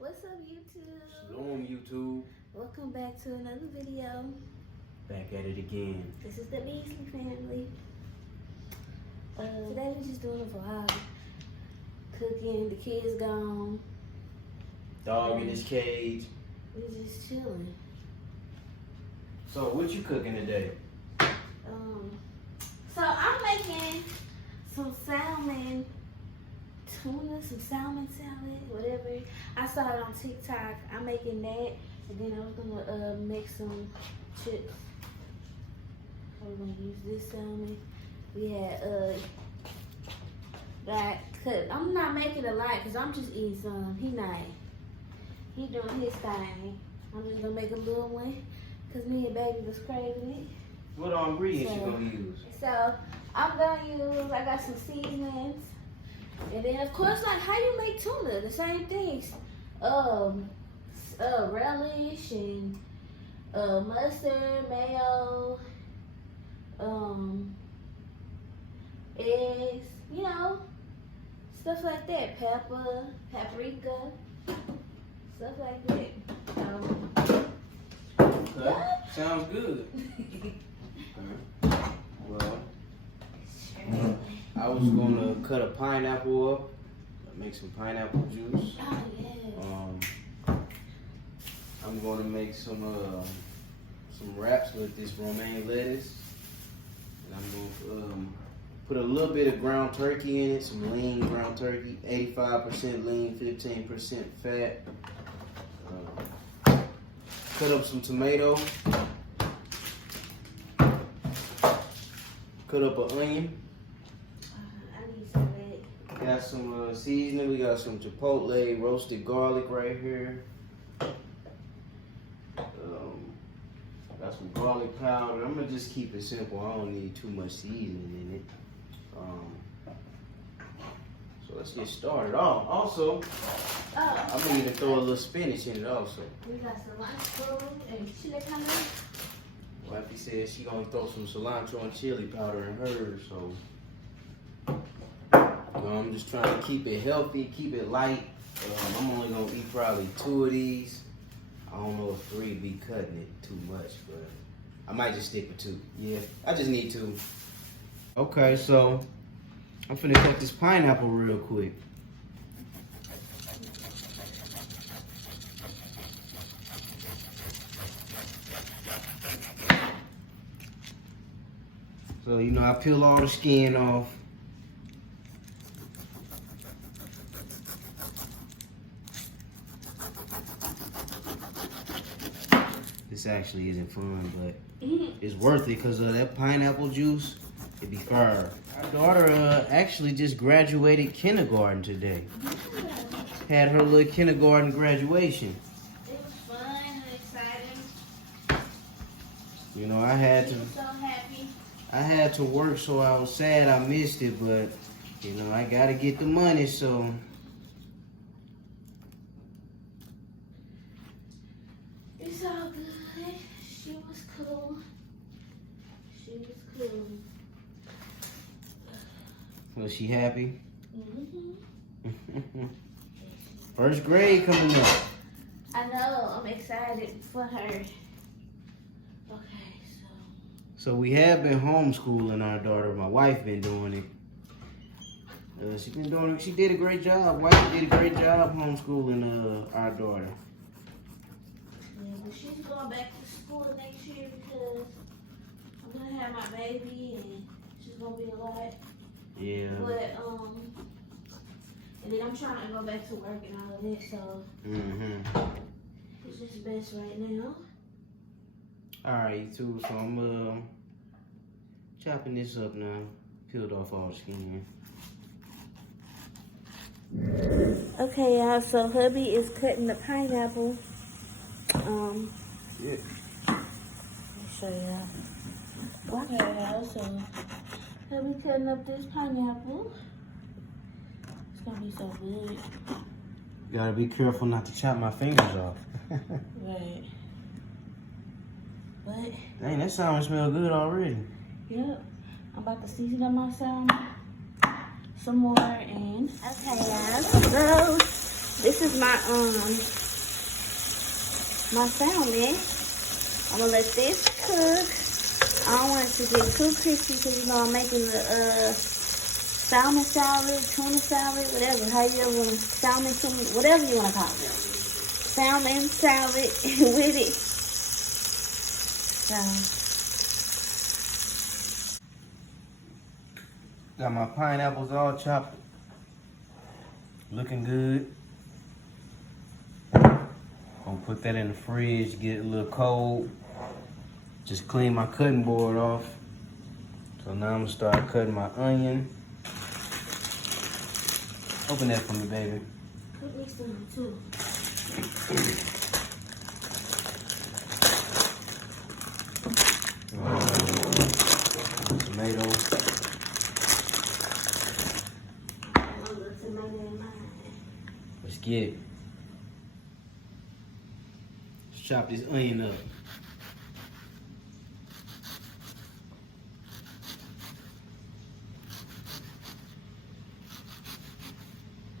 What's up, YouTube? Shalom, YouTube. Welcome back to another video. Back at it again. This is the Beasley family. Today we're just doing a vlog. Cooking, the kids gone. Dog in his cage. We're just chilling. So, what you cooking today? So I'm making some salmon, tuna, some salmon salad, whatever. I saw it on TikTok. I'm making that, and then I was gonna make some chips. I'm gonna use this salmon. We had cut. I'm not making a lot because I'm just eating some. He doing his thing. I'm just gonna make a little one because me and baby was craving it. What all ingredients you gonna use? So I'm gonna use, I got some seasonings. And then of course, like how you make tuna, the same things. Relish and mustard, mayo, eggs, you know, stuff like that. Pepper, paprika, stuff like that. Okay. Sounds good. Well, I was gonna cut a pineapple up, make some pineapple juice. Oh yeah. I'm gonna make some wraps with this romaine lettuce, and I'm gonna put a little bit of ground turkey in it, some lean ground turkey, 85% lean, 15% fat. Cut up some tomato. Cut up an onion. I need some red. Got some seasoning. We got some chipotle roasted garlic right here. Got some garlic powder. I'm gonna just keep it simple. I don't need too much seasoning in it. So let's get started. Also, I'm gonna even throw a little spinach in it also. We got cilantro and chili powder. Wifey said she gonna throw some cilantro and chili powder in hers, so I'm just trying to keep it healthy, keep it light. I'm only gonna eat probably 2 of these. I don't know if 3 be cutting it too much, but I might just stick with 2. Yeah, I just need 2. Okay, so I'm finna cut this pineapple real quick. So, you know, I peel all the skin off. This actually isn't fun, but it's worth it because of that pineapple juice. It'd be fire. Our daughter actually just graduated kindergarten today. Had her little kindergarten graduation. It was fun and exciting. You know, I had She was so happy. to work, so I was sad I missed it, but you know, I gotta get the money, so. It's all good. She was cool. She was cool. Was she happy? Mm-hmm. First grade coming up. I know. I'm excited for her. Okay, So we have been homeschooling our daughter. My wife been doing it. She did a great job. Wife did a great job homeschooling our daughter. yeah, but she's going back to school next year because I'm gonna have my baby and she's gonna be a lot. Yeah. But and then I'm trying to go back to work and all of that, so it's just best right now. Alright, too. So I'm chopping this up now. Peeled off all the skin. Okay, y'all. So hubby is cutting the pineapple. Yeah. Let me show y'all. Okay, y'all. So hubby cutting up this pineapple. It's gonna be so good. You gotta be careful not to chop my fingers off. Right. But Dang, that salmon smell good already. yep. I'm about to season up my salmon some more and okay, y'all. So This is my my salmon. I'm gonna let this cook. I don't want it to get too crispy because you know I'm making the salmon salad, tuna salad, whatever. How you ever want to salmon tuna, whatever you want to call it. Salmon salad with it. So got my pineapples all chopped, looking good. Gonna put that in the fridge, get it a little cold. Just clean my cutting board off. So now I'm gonna start cutting my onion. Open that for me, baby. put me some too. Tomatoes. Let's get it. Let's chop this onion up.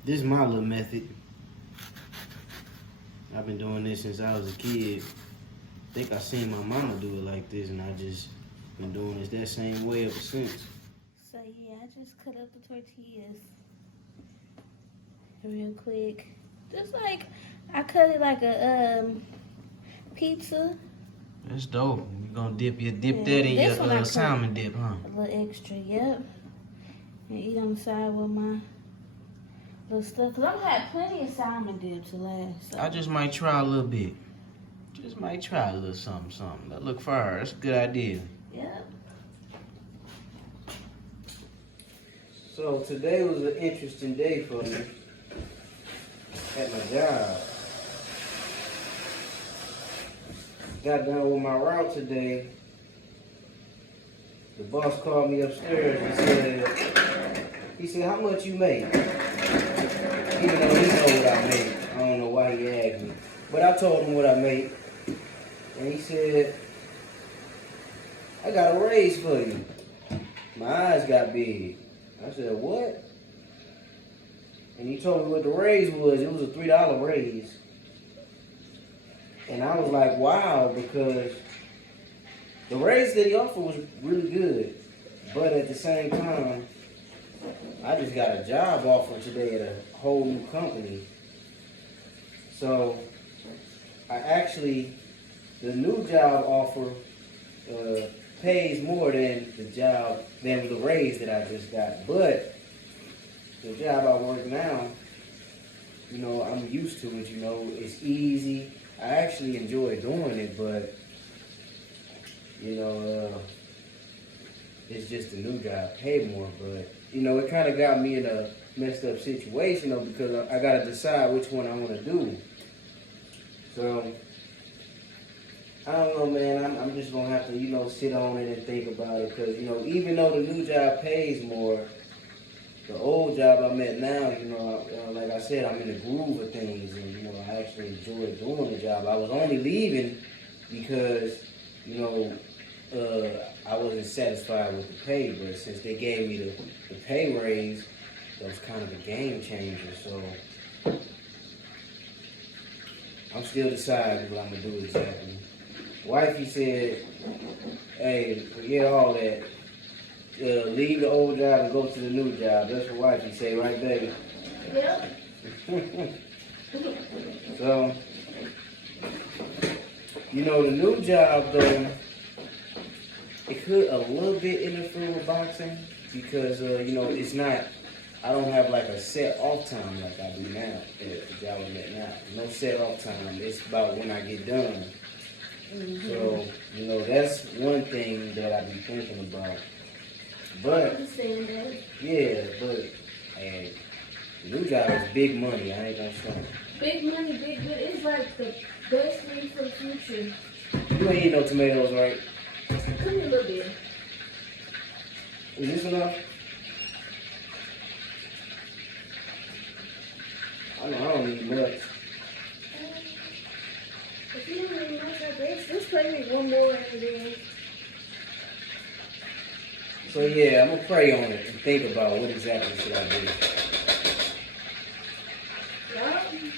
This is my little method. I've been doing this since I was a kid. I think I seen my mama do it like this, and I just been doing this that same way ever since. So yeah, I just cut up the tortillas real quick. Just like I cut it like a pizza. That's dope. You gonna dip that in This one I your cut salmon dip, huh? a little extra, yep. And eat on the side with my little stuff. Cause I've had plenty of salmon dip to last. So. I just might try a little bit. Just might try a little something. That look fire. That's a good idea. Yep. So today was an interesting day for me at my job. Got done with my route today. The boss called me upstairs and said, how much you make? Even though he know what I make. I don't know why he asked me. But I told him what I make. And he said, I got a raise for you. My eyes got big. I said, what? And he told me what the raise was. It was a $3 raise. And I was like, wow, because the raise that he offered was really good. But at the same time, I just got a job offer today at a whole new company. So the new job offer pays more than the raise that I just got. But the job I work now, you know, I'm used to it, you know, it's easy. I actually enjoy doing it, but, you know, it's just a new job, pay more. But, you know, it kind of got me in a messed up situation, though, because I got to decide which one I want to do. So, I don't know, man. I'm just going to have to, you know, sit on it and think about it. Because, you know, even though the new job pays more, the old job I'm at now, you know, like I said, I'm in the groove of things. And, you know, I actually enjoy doing the job. I was only leaving because, you know, I wasn't satisfied with the pay. But since they gave me the pay raise, that was kind of a game changer. So, I'm still deciding what I'm going to do exactly. Wifey said, hey, forget all that. Leave the old job and go to the new job. That's what wifey say, right, baby? Yep. So, you know, the new job, though, it could a little bit interfere with boxing because, you know, it's not, I don't have like a set off time like I do now at the job I'm at now. No set off time. It's about when I get done. Mm-hmm. So, you know, that's one thing that I be thinking about. But, I understand that. Yeah, but, the new job is big money. I ain't gonna say. Big money, big good. It's like the best thing for the future. You ain't eat no tomatoes, right? Come here a little bit. Is this enough? I don't need much. If you don't need much, I guess just pray me one more and then. So yeah, I'm gonna pray on it and think about what exactly should I do. Yep.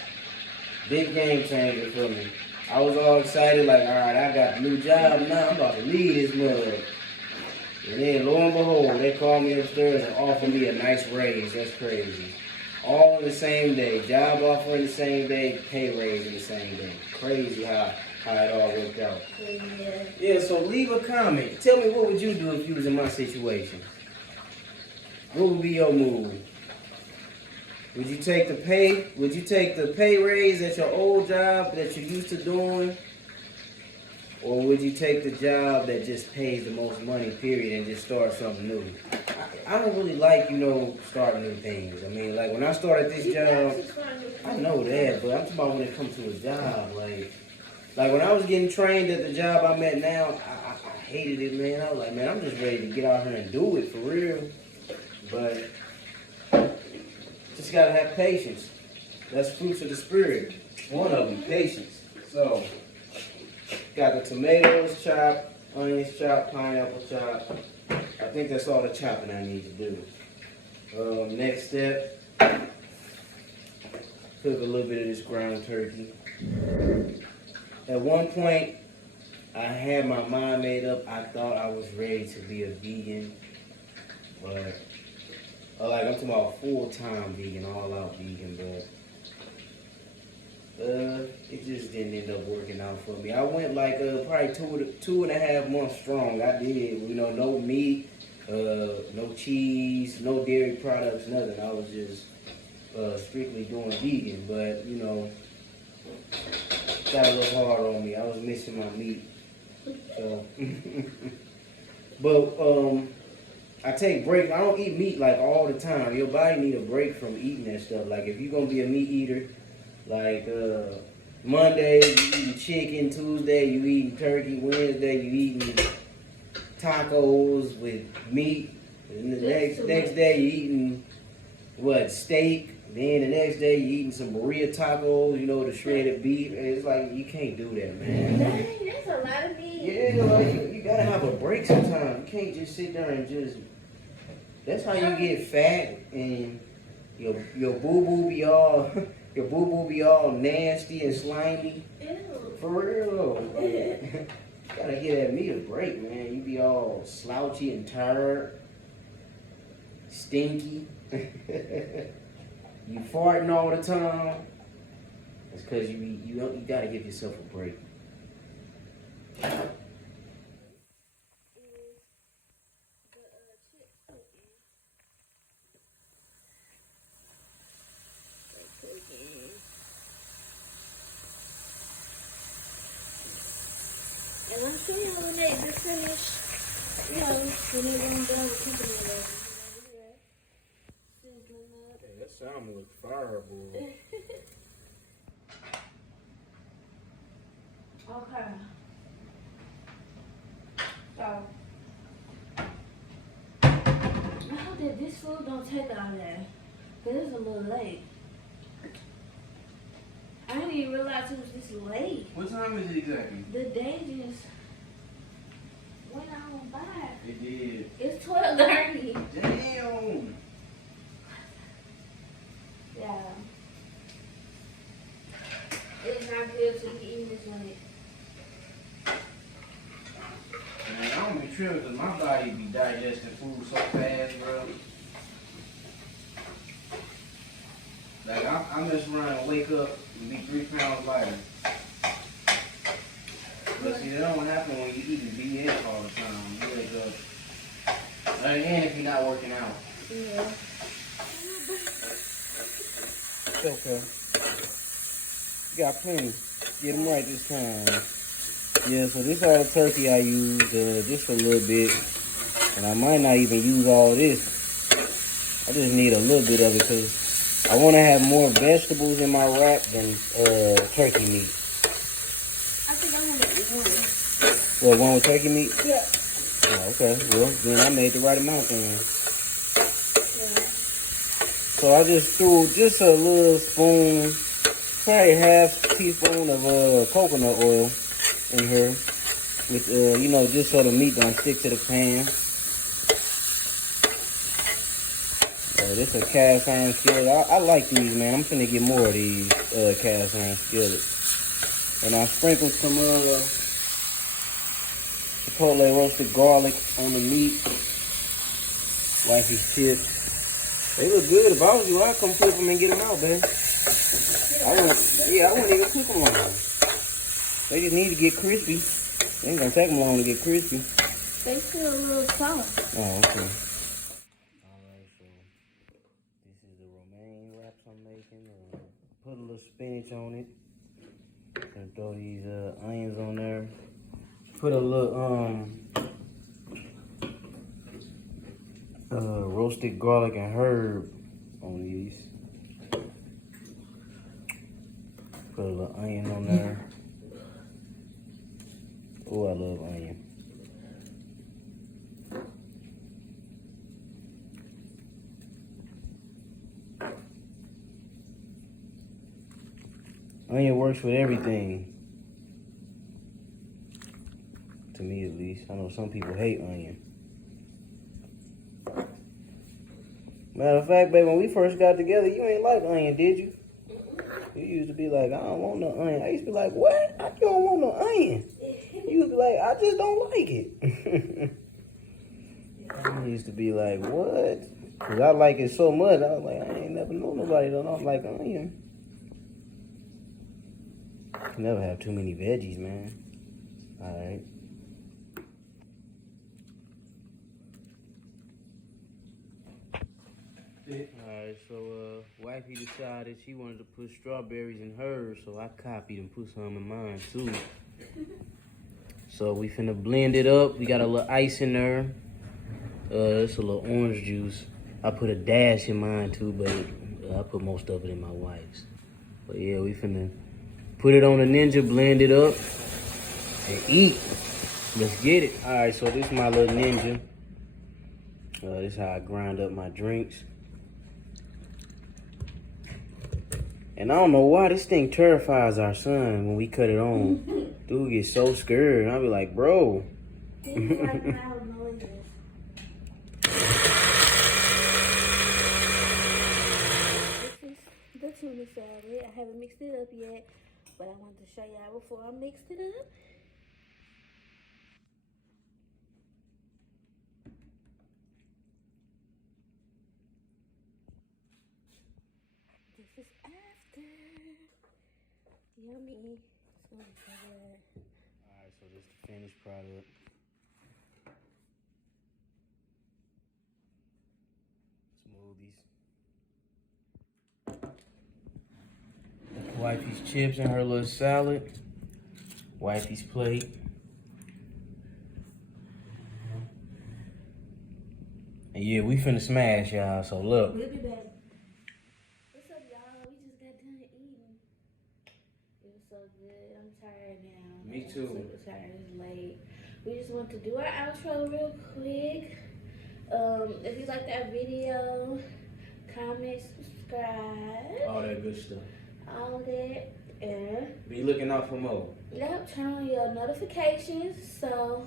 Big game changer for me. I was all excited, like, all right, I got a new job now. I'm about to leave this mug. And then, lo and behold, they called me upstairs and offered me a nice raise. That's crazy. All in the same day. Job offer in the same day. Pay raise in the same day. Crazy how it all worked out. Yeah, so leave a comment. Tell me, what would you do if you was in my situation? What would be your move? Would you take the pay raise at your old job that you're used to doing? Or would you take the job that just pays the most money, period, and just start something new? I don't really like, starting new things. I mean, like, when I started this job, I know that, but I'm talking about when it comes to a job. Like when I was getting trained at the job I'm at now, I hated it, man. I was like, man, I'm just ready to get out here and do it for real. But just gotta have patience. That's fruits of the spirit. One of them, patience. So, got the tomatoes chopped, onions chopped, pineapple chopped. I think that's all the chopping I need to do. Next step, cook a little bit of this ground turkey. At one point, I had my mind made up. I thought I was ready to be a vegan, but I'm talking about full-time vegan, all-out vegan, but it just didn't end up working out for me. I went like probably 2.5 months strong. I did, no meat, no cheese, no dairy products, nothing. I was just strictly doing vegan, but got a little hard on me. I was missing my meat. So, but I take breaks. I don't eat meat like all the time. Your body need a break from eating that stuff. Like if you're gonna be a meat eater, like Monday you eating chicken, Tuesday you eating turkey, Wednesday you eating tacos with meat, and the next day you eating steak. Then the next day you eating some burrito tacos, the shredded beef. It's like you can't do that, man. Dang, that's a lot of meat. Yeah, like you gotta have a break sometimes. You can't just sit there and just. That's how you get fat and your boo boo be all nasty and slimy. Ew. For real though. Like, gotta give that meat a break, man. You be all slouchy and tired, stinky. You farting all the time. It's because you gotta give yourself a break. And I'm sure when they finish, when they're done with cooking it, Hey, that salmon looks fire, boy. Okay. So, I hope that this food don't take all day, because it's a little late. I didn't even realize it was this late. What time is it exactly? The day just went on by. It did. It's 12:30. Damn. Yeah. It's not good to be eating this late. Man, I don't be tripping because my body be digesting food so fast, bro. Like, I mess around and wake up and be 3 pounds lighter. But see, that don't happen when you eating BS all the time. You wake up. And if you're not working out. Yeah. It's okay. You got plenty. Get them right this time. Yeah, so this all the turkey I used, just a little bit. And I might not even use all this. I just need a little bit of it because I want to have more vegetables in my wrap than turkey meat. I think I want to eat one. Well, one with turkey meat? Yeah. Oh, okay. Well, then I made the right amount then. Yeah. So I just threw just a little spoon, probably half teaspoon of coconut oil in here. With, just so the meat don't stick to the pan. This a cast iron skillet. I like these, man. I'm finna get more of these cast iron skillets. And I sprinkled some chipotle roasted garlic on the meat. Wifey's chips. They look good. If I was you, I'd come flip them and get them out, man. I wouldn't even cook them long. They just need to get crispy. It ain't gonna take them long to get crispy. They feel a little soft. Oh, okay. Alright, so this is the romaine wraps I'm making. Put a little spinach on it. And throw these onions on there. Put a little roasted garlic and herb on these. Put a little onion on there. Oh, I love onion. Onion works with everything. To me, at least. I know some people hate onion. Matter of fact, babe, when we first got together, you ain't like onion, did you? You used to be like, I don't want no onion. I used to be like, what? I don't want no onion. You used to be like, I just don't like it. I used to be like, what? Because I like it so much. I was like, I ain't never known nobody that don't like onion. You never have too many veggies, man. Alright. Alright, so wifey decided she wanted to put strawberries in hers, so I copied and put some in mine too. So we finna blend it up. We got a little ice in there. It's a little orange juice. I put a dash in mine too, but I put most of it in my wife's. But yeah, we finna put it on a Ninja, blend it up, and eat. Let's get it. Alright, so this is my little Ninja. This is how I grind up my drinks. And I don't know why this thing terrifies our son when we cut it on. Dude gets so scared. And I'll be like, bro. This one is salad. I haven't mixed it up yet, but I wanted to show y'all before I mixed it up. This is after. Yummy. It's gonna be so good. Alright, so this is the finished product. Smoothies. Wifey's chips and her little salad. Wifey's plate. And yeah, we finna smash, y'all, so look. We'll be back. What's up, y'all? We just got done eating. It was so good. I'm tired now. Me too. I'm super tired. It's late. We just want to do our outro real quick. If you liked our video, comment, subscribe. All that good stuff. All that. And Be looking out for more. yep, turn on your notifications so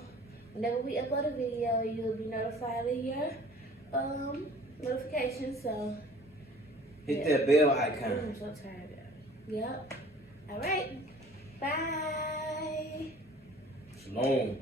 whenever we upload a video, you'll be notified of your notifications. So Hit that bell icon. I'm so tired. Yep. All right. Bye. Shalom.